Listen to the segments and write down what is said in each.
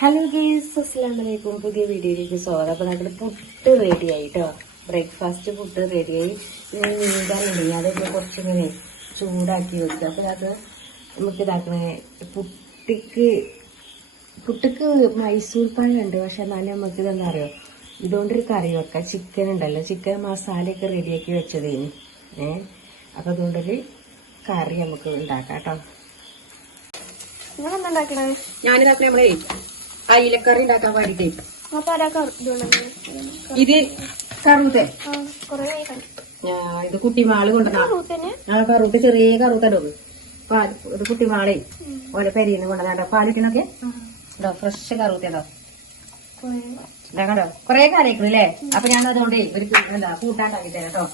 Hello guys, അസ്സലാമു അലൈക്കും. പുതിയ വീഡിയോയിലേക്ക് സ്വാഗതം. അപ്പോൾ നമ്മുടെ പുട്ട് റെഡിയായി കേട്ടോ. ബ്രേക്ക്ഫാസ്റ്റ് പുട്ട് റെഡിയായി. ഇനി നീന്താനുണ്ട്, അതൊക്കെ കുറച്ചിങ്ങനെ ചൂടാക്കി വെക്കുക. അപ്പോൾ അത് നമുക്ക് ഇതാക്കണേ. പുട്ടിക്ക് മൈസൂർ പഴം ഉണ്ട്, പക്ഷെ എന്നാലും നമുക്ക് ഇതെന്താ അറിയോ, ഇതുകൊണ്ടൊരു കറി വെക്കാം. ചിക്കൻ ഉണ്ടല്ലോ, ചിക്കൻ മസാലയൊക്കെ റെഡിയാക്കി വെച്ചതേനി. അപ്പോൾ അതുകൊണ്ടൊരു കറി നമുക്ക് ഉണ്ടാക്കാം കേട്ടോ. ഞാനിതാക്കണേ നമ്മളെ അയിലക്കറി ഉണ്ടാക്കാൻ വേണ്ടിട്ടേ. ഇത് കറൂത്തെ, ഇത് കുട്ടിമാള് കൊണ്ടുവന്ന കറൂത്ത്, ചെറിയ കറൂത്തല്ലോ. ഇത് കുട്ടിമാളെ ഓരോ പെരീന്ന് കൊണ്ടുവന്നാ പാലിക്കണൊക്കെ ഉണ്ടോ, ഫ്രഷ് കറൂത്തോ കണ്ടോ. കൊറേ കറിയിക്കണല്ലേ. അപ്പൊ ഞാൻ അതുകൊണ്ട് ഒരു എന്താ കൂട്ടാണ്ടാക്കി തരാം കേട്ടോ.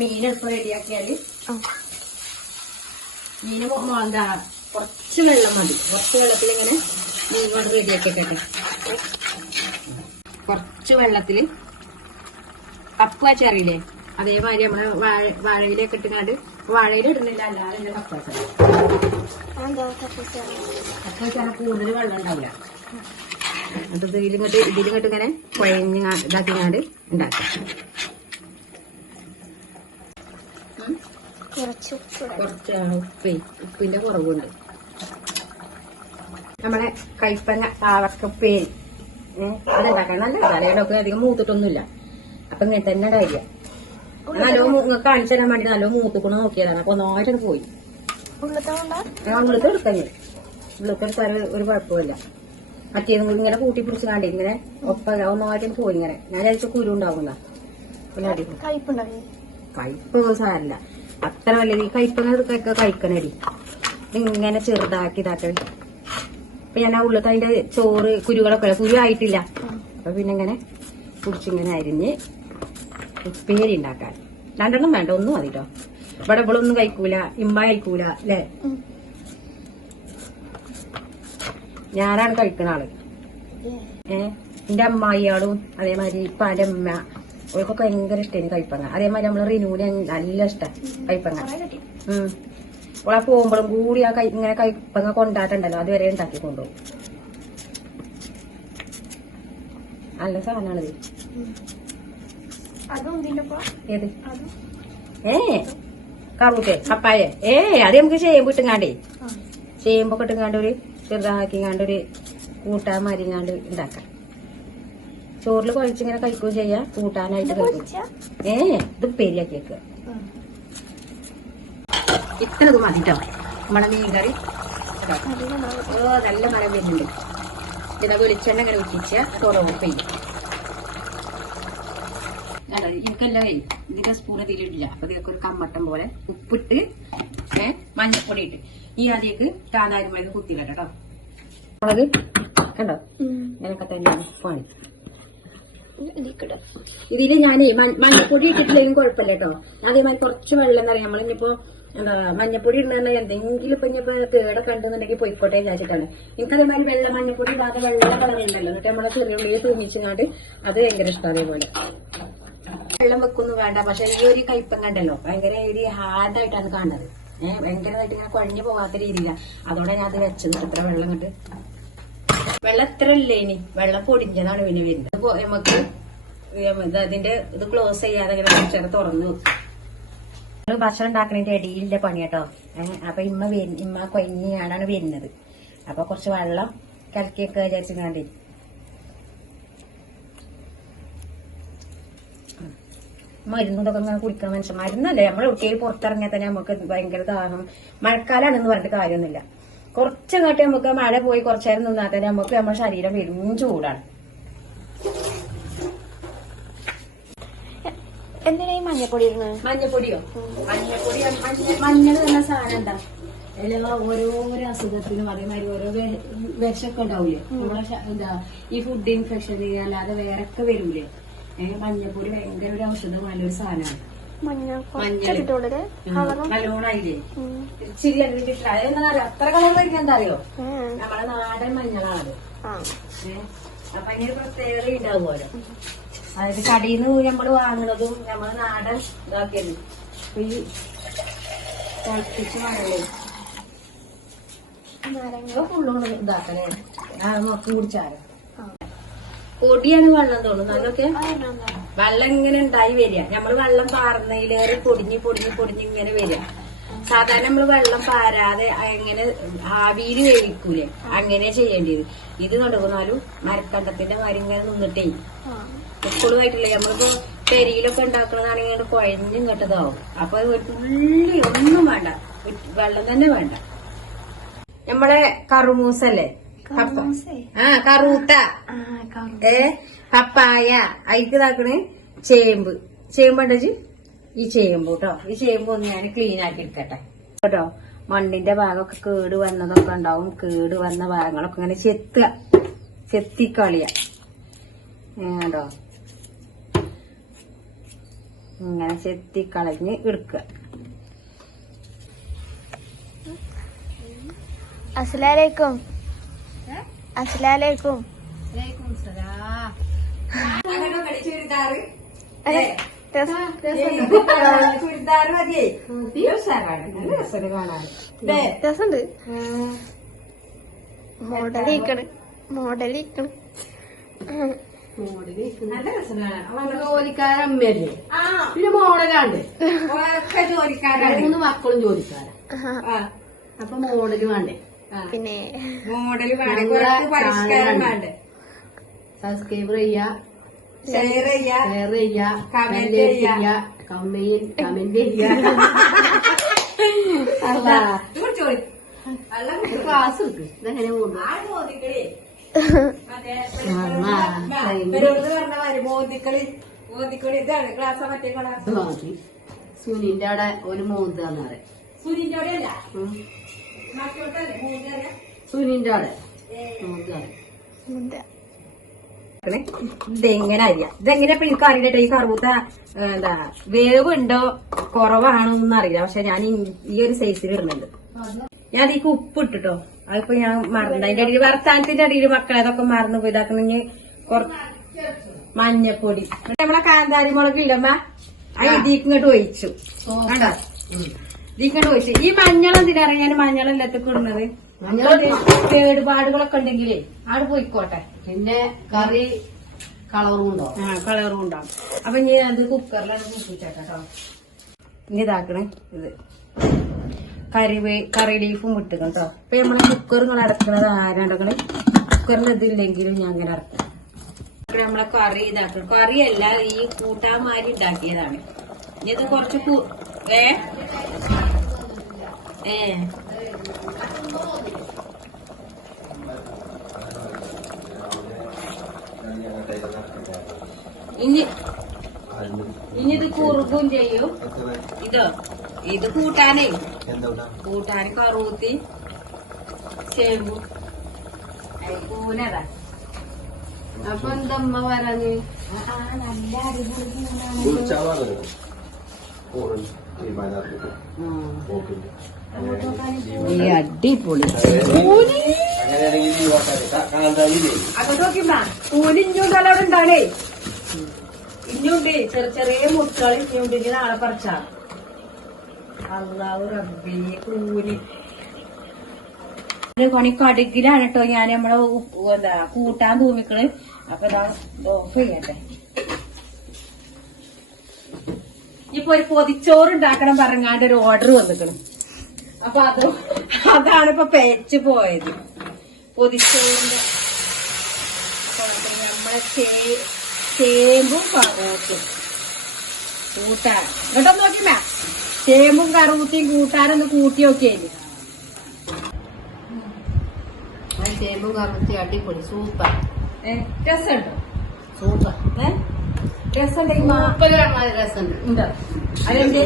മീൻ എളുപ്പം റെഡിയാക്കിയാല് മീന് എന്താ കുറച്ച് വെള്ളം മതി. കുറച്ച് വെള്ളത്തിൽ ഇങ്ങനെ മീൻ കൊണ്ട് റെഡിയാക്കിട്ടെ. കുറച്ച് വെള്ളത്തില് കപ്പ് വെച്ചറിയില്ലേ, അതേമാതിരി നമ്മള് വാഴയിലൊക്കെ ഇട്ടുങ്ങാണ്ട്, വാഴയിൽ ഇടുന്നില്ല, അല്ലാതെ എന്റെ കപ്പ് വെച്ചാൽ കൂടുതൽ വെള്ളം ഉണ്ടാവില്ല. അത് ഇതിലിങ്ങോട്ട് ഇങ്ങനെ കുഴഞ്ഞ് ഇതാക്കിങ്ങാണ്ട് ഉണ്ടാക്കാം. കുറച്ച് ഉപ്പിന്റെ കുറവുണ്ട്. നമ്മളെ കൈപ്പങ്ങ പാവക്കപ്പേരി അതുണ്ടാക്കണം. നല്ല തലയോടൊക്കെ അധികം മൂത്തിട്ടൊന്നുമില്ല. അപ്പൊ ഇങ്ങനെ തന്നെ കാര്യ നല്ലോ കാണിച്ചു തരാൻ വേണ്ടി നല്ലോ മൂത്തുകൊണ്ട് നോക്കിയതാണ്. അപ്പൊ ഒന്നായിട്ട് പോയി. ഉള്ളത്തെ എടുക്കഞ്ഞു, ഉള്ളത്തെ എടുത്താൽ ഒരു കുഴപ്പമില്ല. മറ്റേതും കൂടി ഇങ്ങനെ കൂട്ടി പിടിച്ച് കാണ്ടി ഇങ്ങനെ ഒന്നായിട്ട് പോയി. ഇങ്ങനെ ഞാൻ അയച്ച കുരു ഉണ്ടാകുന്ന കയ്പ് സാരല്ല, അത്ര വലിയ കയ്പൊക്കെ കഴിക്കണടി. ഇങ്ങനെ ചെറുതാക്കി ഇതാക്കി. അപ്പൊ ഞാൻ ആ ഉള്ളത്തെ അതിന്റെ ചോറ് കുരുകളൊക്കെ കുരു ആയിട്ടില്ല. അപ്പൊ പിന്നെ ഇങ്ങനെ കുടിച്ചിങ്ങനെ അരിഞ്ഞ് ഉപ്പേരി ഉണ്ടാക്കാൻ. രണ്ടെണ്ണം വേണ്ട, ഒന്നും മതി കേട്ടോ. ഇവിടെ ഇവളൊന്നും കഴിക്കൂല, ഇമ്മ കഴിക്കൂല അല്ലേ. ഞാനാണ് കഴിക്കുന്ന ആള്. എന്റെ അമ്മായിയാളും അതേമാതിരി ഇപ്പാന്റെ അമ്മ അവർക്കൊക്കെ ഭയങ്കര ഇഷ്ടമാണ് കൈപ്പങ്ങ. അതേമാതിരി നമ്മള് റിനൂന് നല്ല ഇഷ്ടം കൈപ്പങ്ങ. ഓളെ പോകുമ്പോഴും കൂടി ആ ഇങ്ങനെ കൈപ്പങ്ങ കൊണ്ടാട്ടുണ്ടല്ലോ, അതുവരെ ഉണ്ടാക്കി കൊണ്ടുപോകും. നല്ല സാധനമാണിത്. ഏത് കറുത്തെ പപ്പായ അത് നമുക്ക് ചേമ്പ് ഇട്ടുങ്ങാണ്ടേ, ചേമ്പൊക്കെ ഇട്ടുങ്ങാണ്ട് ഒരു ചെറുതാക്കിങ്ങാണ്ട് ഒരു കൂട്ടാൻ മരിങ്ങാണ്ട് ഉണ്ടാക്കാം. ചോറിൽ കുഴച്ചിങ്ങനെ കഴിക്കുകയും ചെയ്യാം, കൂട്ടാനായിട്ട് കഴിക്കും. ഇത് ഉപ്പേരിയാക്കി വെക്കുക. ഇത്ര ഇത് മതി കേട്ടോ. നമ്മളെ മീൻകറി നല്ല മരം വരുന്നുണ്ട്. ഇതാ വെളിച്ചെണ്ണ ഇങ്ങനെ ഉറ്റിച്ച തുറവ് പെയ്യും. എനിക്കെല്ലാം കഴിയും. ഇതിന്റെ സ്പൂൺ ഇതിലിടില്ല. അപ്പൊ ഇതൊക്കെ ഒരു കമ്മട്ടം പോലെ ഉപ്പിട്ട് മഞ്ഞപ്പൊടി ഇട്ട് ഈ ആദ്യക്ക് കാന്താരിമരുന്ന് കുത്തിയില്ല കേട്ടോ. മുളക് കണ്ടോ, ഇങ്ങനൊക്കെ തന്നെയാണ് പണി. ഇതില് ഞാനേ മഞ്ഞപ്പൊടി ഇട്ടിട്ടില്ലെങ്കിൽ കുഴപ്പമില്ല കേട്ടോ. അതേമാതിരി കുറച്ച് വെള്ളം എന്നറിയാം. നമ്മളിപ്പോ എന്താ മഞ്ഞപ്പൊടി ഇടുന്ന എന്തെങ്കിലും ഇപ്പൊ ഇനിയിപ്പോ കേടൊക്കെ ഉണ്ടെന്നുണ്ടെങ്കിൽ പൊയ്ക്കോട്ടെ വിചാരിച്ചിട്ടാണ്. എനിക്കതേമാതിരി വെള്ള മഞ്ഞപ്പൊടി ഇടാതെ വെള്ള കളറുണ്ടല്ലോ, എന്നിട്ട് നമ്മളെ ചെറിയ ഉള്ളിൽ തൂമിച്ചങ്ങാണ്ട് അത് ഭയങ്കര ഇഷ്ടം. അതേപോലെ വെള്ളം വെക്കൊന്നും വേണ്ട. പക്ഷെ ഈ ഒരു കയ്പം കണ്ടല്ലോ ഭയങ്കര ഒരു ഹാർഡായിട്ടാണ് കാണുന്നത്. ഭയങ്കരമായിട്ട് ഇങ്ങനെ കുഴഞ്ഞു പോകാത്ത രീതിയിലാണ്. അതോടെ ഞാൻ അത് വെച്ചത്. ഇത്ര വെള്ളം കണ്ട് വെള്ളം എത്ര ഇല്ലേ, ഇനി വെള്ളം പൊടിഞ്ഞതാണ് പിന്നെ വരുന്നത്. നമുക്ക് അതിന്റെ ഇത് ക്ലോസ് ചെയ്യാതെ ഇങ്ങനെ കുറച്ചേരം തുറന്നു വെക്കും. ഭക്ഷണം ഉണ്ടാക്കുന്നതിന്റെ ഇടയിലെ പണി കേട്ടോ. അപ്പൊ ഇമ്മ കൊഞ്ഞാണ് വരുന്നത്. അപ്പൊ കുറച്ച് വെള്ളം കലക്കിയൊക്കെ വിചാരിച്ചിങ്ങാണ്ടി മരുന്നതൊക്കെ ഇങ്ങനെ കുടിക്കണം. മനുഷ്യൻ മരുന്നല്ലേ, നമ്മളെ ഒട്ടിയിൽ പുറത്തിറങ്ങിയാൽ തന്നെ നമുക്ക് ഭയങ്കര ദാഹം. മഴക്കാലാണെന്ന് പറഞ്ഞിട്ട് കാര്യമൊന്നുമില്ല. കുറച്ചങ്ങോട്ട് നമുക്ക് മഴ പോയി കുറച്ചേരം നിന്നാൽ തന്നെ നമുക്ക് നമ്മുടെ ശരീരം വരും ചൂടാണ്. എന്തിനാ ഈ മഞ്ഞപ്പൊടി ഇടുന്നത്? മഞ്ഞപ്പൊടിയോ? മഞ്ഞൾ എന്ന സാധനം എന്താ എല്ലാ ഓരോരോ അസുഖത്തിനും അതേമാതിരി ഓരോ വിഷമൊക്കെ ഉണ്ടാവൂലേ നമ്മളെ എന്താ ഈ ഫുഡ് ഇൻഫെക്ഷൻ അല്ലാതെ വേറൊക്കെ വരൂലേ. മഞ്ഞപ്പൊടി ഭയങ്കര ഒരു ഔഷധം, നല്ലൊരു സാധനമാണ്. നല്ലോണായില്ലേ ഇച്ചിരി എന്താ അത്ര കളർ കഴിക്കാൻ എന്താ അറിയോ, നമ്മളെ നാടൻ മഞ്ഞളാണത്. അപ്പൊ അതിനൊരു പ്രത്യേകത ഉണ്ടാവുമല്ലോ. അതായത് കടയിൽ നിന്ന് നമ്മള് വാങ്ങുന്നതും നമ്മള് നാടൻ ഇതാക്കിയത്. അപ്പൊ ഈ തിളപ്പിച്ച് മണലേ ഫുള്ളൊന്ന് ഇതാക്കലേ. നോക്കി കുടിച്ചാലോ. പൊടിയാണ് വെള്ളം തോന്നുന്നു അതൊക്കെ. വെള്ളം ഇങ്ങനെ ഉണ്ടായി വരിക. നമ്മള് വെള്ളം പാർന്നതിലേറെ പൊടിഞ്ഞ് പൊടിഞ്ഞ് പൊടിഞ്ഞ് ഇങ്ങനെ വരിക. സാധാരണ നമ്മള് വെള്ളം പാരാതെ എങ്ങനെ ആവിയിൽ വേവിക്കൂലേ, അങ്ങനെ ചെയ്യേണ്ടത്. ഇത് കൊണ്ടുപോകുന്നാലും മരക്കണ്ടത്തിന്റെ മാതിരി ഇങ്ങനെ നിന്നിട്ടേ എപ്പോഴുമായിട്ടില്ലേ. നമ്മളിപ്പോ പെരിയിലൊക്കെ ഉണ്ടാക്കുന്നതാണെങ്കിൽ കുഴഞ്ഞും കെട്ടതാവും. അപ്പൊ ഒരു തുള്ളി ഒന്നും വേണ്ട, വെള്ളം തന്നെ വേണ്ട. നമ്മളെ കറുമൂസല്ലേ, കറൂത്ത പപ്പായ അയിക്ക് ഇതാക്കണ് ചേമ്പ്. ചേമ്പുണ്ടോ ഈ ചേമ്പ് കേട്ടോ. ഈ ചേമ്പ് ഒന്ന് ഞാൻ ക്ലീൻ ആക്കി എടുക്കട്ടെ കേട്ടോ. മണ്ണിന്റെ ഭാഗമൊക്കെ കേട് വന്നതൊക്കെ ഉണ്ടാവും. കേട് വന്ന ഭാഗങ്ങളൊക്കെ ഇങ്ങനെ ചെത്തിക്കളിയ കേട്ടോ. ഇങ്ങനെ ചെത്തിക്കളഞ്ഞ് എടുക്കുക. അസ്സലാമലൈക്കും. അസ്സലാമലൈക്കും. ചുരിദാർ മതിയേ. രസമുണ്ട്. മോഡലിക്കണ് ജോലിക്കാരമ്മയല്ലേ, പിന്നെ മോഡലാണ്ട്. മൂന്ന് മക്കളും ജോലിക്കാരാ. അപ്പൊ മോഡല് വേണ്ടേ? പിന്നെ മോഡല് പരിഷ്കാരം വേണ്ടേ? സബ്സ്ക്രൈബർ ചെയ്യാ, ഷെയർ ചെയ്യാ, കമന്റ് ചെയ്യാ, കമന്റ് ചെയ്യാ. ക്ലാസ് കിട്ടും. ഇതെങ്ങനെ പോകുന്നു? സുനിന്റെ അവിടെ ഒരു മോന്താന്ന് പറയാം. സുനിന്റെ അവിടെ ഇതെങ്ങനെ അറിയാം? ഇതെങ്ങനെ ഇപ്പൊ എനിക്ക് അറിയില്ല. ഈ കറുത്ത എന്താ വേവുണ്ടോ കുറവാണോന്നൊന്നും അറിയില്ല. പക്ഷെ ഞാൻ ഈ ഒരു സൈസിൽ ഇടുന്നുണ്ട്. ഞാൻ അതിക്ക് ഉപ്പ് ഇട്ടിട്ടോ. അതിപ്പോ ഞാൻ മറന്നു. അതിന്റെ അടിയിൽ വർത്താനത്തിന്റെ അടിയിൽ മക്കളെ അതൊക്കെ മറന്നു പോയി. ഇതാക്കണെങ്കിൽ മഞ്ഞപ്പൊടി, നമ്മളെ കാന്താരി മുളക് ഇല്ലമ്മ, അത് ഇതിക്ക് ഇങ്ങോട്ട് ഒഴിച്ചു കണ്ടോ. ഇതിങ്ങോട്ട് ഒഴിച്ചു. ഈ മഞ്ഞൾ എന്തിനാണ് ഞാൻ മഞ്ഞളെല്ലാത്തൊക്കെ ഇടുന്നത്? കേടുപാടുകളൊക്കെ ഉണ്ടെങ്കിലേ അവിടെ പോയിക്കോട്ടെ. പിന്നെ കറി കളറും ഉണ്ടോ? കളറും ഉണ്ടാവും. അപ്പൊ ഞാൻ അത് കുക്കറിലാണ് കൂട്ടിച്ചേട്ടോ. ഇനി ഇതാക്കണേ ഇത് കറി ലീഫും വിട്ടു കേട്ടോ. ഇപ്പൊ നമ്മളെ കുക്കർ ഇങ്ങനെ അടക്കണത് ആരാണ്ടങ്ങള് കുക്കറിന് ഇതില്ലെങ്കിലും ഞാൻ അങ്ങനെ അടക്കാം. നമ്മളെ കറി ഇതാക്കണം. കറിയല്ല, ഈ കൂട്ടാമാരി ഉണ്ടാക്കിയതാണ്. ഇനി ഇത് കുറച്ച് ഇനി ഇത് കുറുകും ചെയ്യും. ഇത് കൂട്ടാനേ, കൂട്ടാന് കറൂത്തി ചേമ്പു കൂനതാ. അപ്പൊ എന്തമ്മ വരാഞ്ഞ്? നല്ല അടിപൊളി അടിപൊളി അങ്ങോട്ട് നോക്കിമ്മ. കൂനിഞ്ഞുണ്ടല്ലോ അവിടെ ഉണ്ടാണേ. ഇഞ്ഞുണ്ട് ചെറിയ മുട്ടകൾ ഇഞ്ഞുണ്ട്. ഇനി നാളെ പറിച്ചാ. അള്ളാഹു റബ്ബേ കൂന് പണി കടുകിലാണ് കേട്ടോ ഞാൻ നമ്മളെ എന്താ കൂട്ടാൻ തൂമിക്കള്. അപ്പൊ ഇതാ ഓഫ് ചെയ്യട്ടെ. ഇപ്പൊ ഒരു പൊതിച്ചോറ് ഉണ്ടാക്കണം പറഞ്ഞാണ്ട് ഒരു ഓർഡർ വന്നിക്കണം. അപ്പൊ അതാണ് ഇപ്പൊ പേച്ച് പോയത്. പൊതിച്ചോറിന്റെ നമ്മളെ ചേമ്പും കറൂത്തും കൂട്ടാൻ ഇങ്ങോട്ടൊന്ന് നോക്കിമ്മ. ചേമ്പും കറൂത്തിയും കൂട്ടാനൊന്ന് കൂട്ടി നോക്കിയാല് ചേമ്പും കറുത്തി അടിപൊളി സൂപ്പർ. രസമുണ്ടോ? സൂപ്പർ രസമുണ്ടെങ്കിൽ രസമുണ്ട്. അതെന്റെ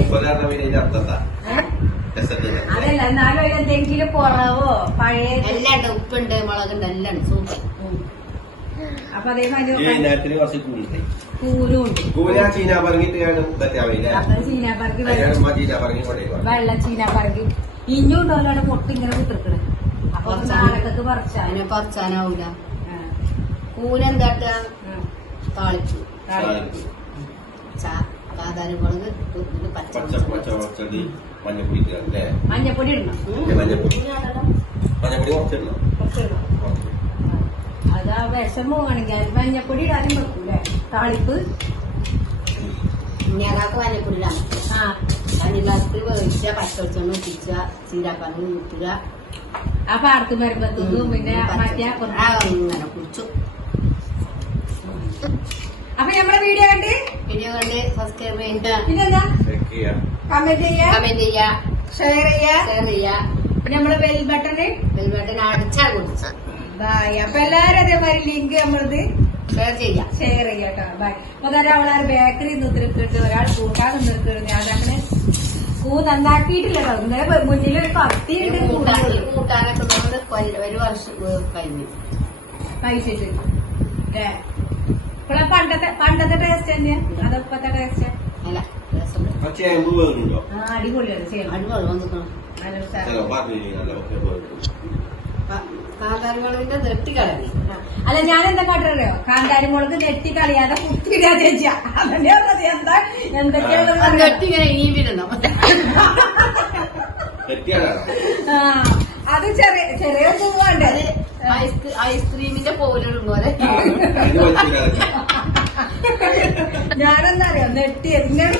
അതല്ല, എന്നാലും എന്തെങ്കിലും കുറവോ പഴയ എല്ലാം ഉണ്ട്. ഉപ്പുണ്ട്, മുളകുണ്ട്, എല്ലാം ഉണ്ട്. സൂപ്പർ. അപ്പൊ അതേമാതിരി കൂലും ഉണ്ട്. വെള്ള ചീനാപ്പറങ്കി ഇഞ്ഞും ഉണ്ടല്ലോ അവിടെ പൊട്ട് ഇങ്ങനെ കുത്തിർക്കണേ. അപ്പൊ നാളത്തേക്ക് പറിച്ചാനാവൂല. കൂനെന്താട്ട താളിച്ചു. കാന്താരി മുളക് മഞ്ഞപ്പൊടി ഇടണം. മഞ്ഞപ്പൊടി കുറച്ചിടണം. ആ വിഷമമാണെങ്കിൽ മഞ്ഞപ്പൊടി ഇടാനും വെക്കൂലേ താളിപ്പ്. ഇനി അതാക്ക് മഞ്ഞപ്പൊടിയിലാണ്. ആ കഞ്ഞിഗ്ലാസ്സിൽ വേവിച്ച പച്ചവെളിച്ചെണ്ണ ഒറ്റിച്ച ചീരാപ്പറമ്പ് കൂട്ടുക. ആ പാടത്ത് വരുമ്പത്തും പിന്നെ മറ്റേ അങ്ങനെ കുടിച്ചു. അപ്പൊ നമ്മുടെ വീഡിയോ കണ്ട് സബ്സ്ക്രൈബ് ചെയ്യുക, പിന്നെന്താ കമന്റ് ചെയ്യാ, കമന്റ് ചെയ്യുക, ഷെയർ ചെയ്യാ, ഷെയർ ചെയ്യുക. നമ്മള് ബെൽ ബട്ടണ് ബെൽബട്ടൺ അടിച്ചാൽ കുടിച്ചു ബായ്. അപ്പൊ എല്ലാരും അതേമാതിരി ലിങ്ക് നമ്മളത് ഷെയർ ചെയ്യാം. ഷെയർ ചെയ്യാട്ടോ. ബായ്. അപ്പൊ ഒരാൾ ബേക്കറി നിന്നിട്ടുണ്ട്, ഒരാൾ കൂട്ടാൻ നിന്നിട്ടുണ്ട്. ഞാൻ അങ്ങനെ നന്നാക്കിയിട്ടില്ലല്ലോ. ഇങ്ങനെ മുന്നിൽ ഒരു കത്തി ഉണ്ട് കൂട്ടാനൊക്കെ നമ്മള് ഒരു വർഷം കഴിഞ്ഞു കഴിച്ചിട്ട്. ഇപ്പഴാ പണ്ടത്തെ ടേസ്റ്റ് തന്നെയാ അത് ഇപ്പത്തെ ടേസ്റ്റ്? അല്ല രസമുണ്ട്. അടിപൊളിയാണ് ചെയ്യാൻ. അടിപൊളി വന്നിക്കണം. കാന്താരിമുളകിന്റെ നെട്ടിക്കളഞ്ഞു. അല്ല ഞാൻ എന്താ കാട്ടറിയോ, കാന്താരി മുളക് നെട്ടി കളയാതെ കുത്തിയിടാ ചേച്ചിയ. അതന്നെ പറഞ്ഞത്. എന്താ എന്തൊക്കെയാണ് നെട്ടിങ്ങനെ ഈവിടണം. അത് ചെറിയ പൂവാണ്ട്. ഐസ്ക്രീമിന്റെ പോലും പോലെ ഞാനെന്താ അറിയോ നെട്ടി എങ്ങനെ